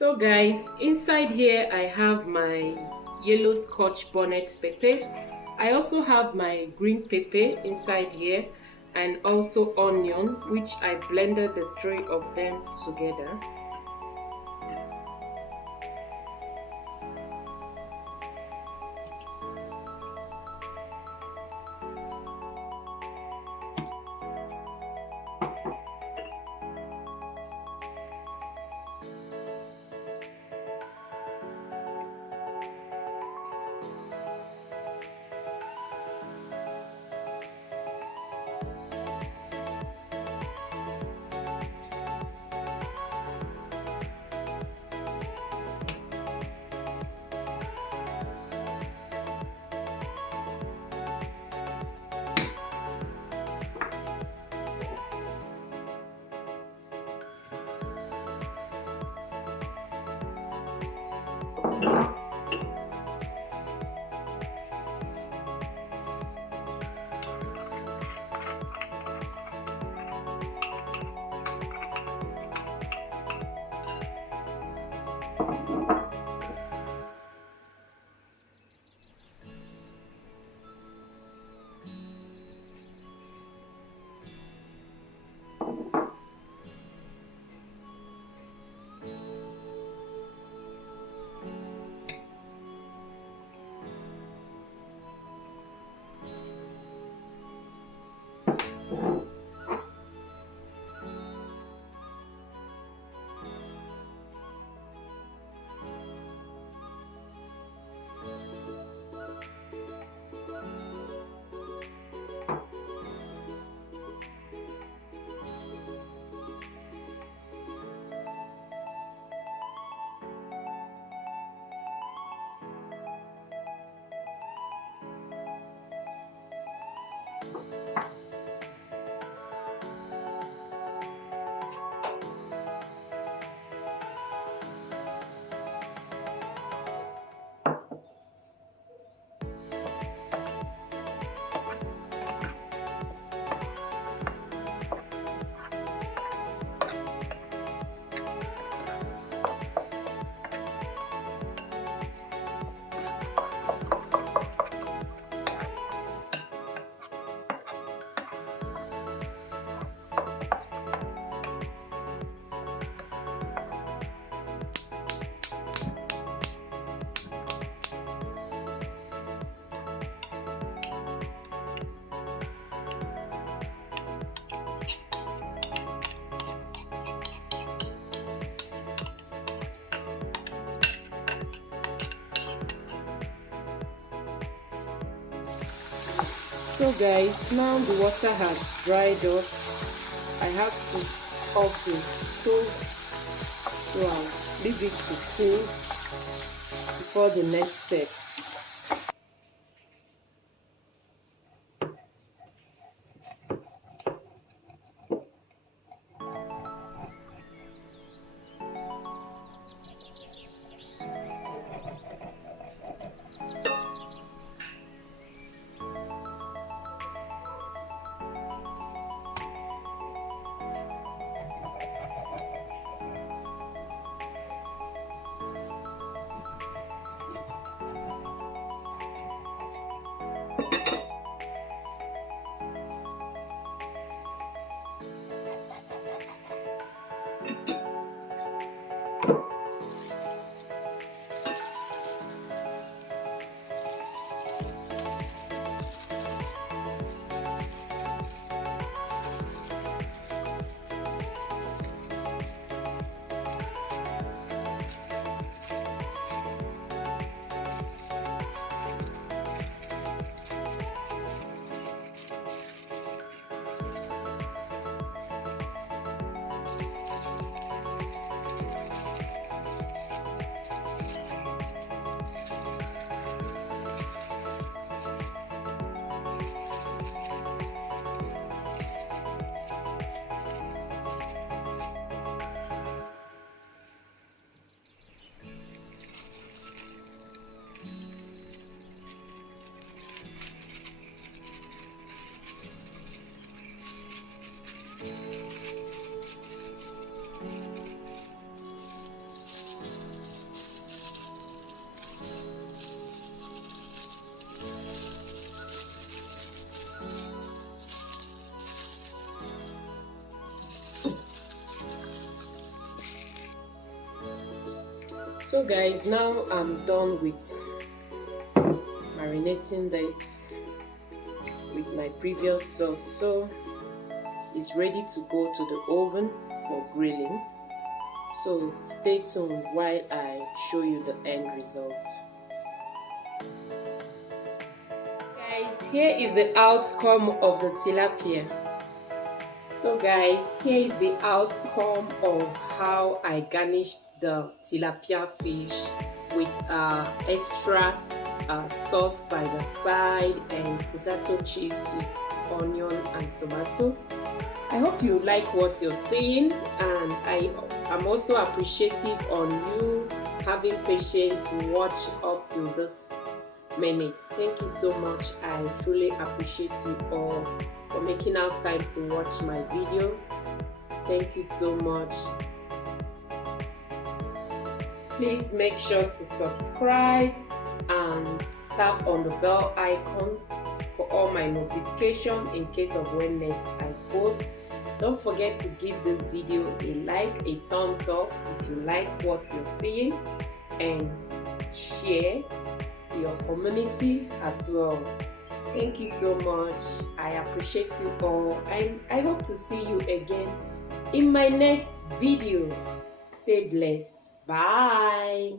So guys, inside here I have my yellow scotch bonnet pepper. I also have my green pepper inside here and also onion, which I blended the three of them together. So guys, now the water has dried up. I have to off the stove, so I'll leave it to cool before the next step. So guys, now I'm done with marinating this with my previous sauce, so it's ready to go to the oven for grilling. So stay tuned while I show you the end result. Guys, here is the outcome of the tilapia. So guys, here is the outcome of how I garnished the tilapia fish with extra sauce by the side and potato chips with onion and tomato. I hope you like what you're seeing, and I'm also appreciative on you having patience to watch up to this minute. Thank you so much. I truly appreciate you all for making out time to watch my video. Thank you so much. Please make sure to subscribe and tap on the bell icon for all my notifications in case of when next I post. Don't forget to give this video a like, a thumbs up if you like what you're seeing, and share to your community as well. Thank you so much. I appreciate you all, and I hope to see you again in my next video. Stay blessed. Bye.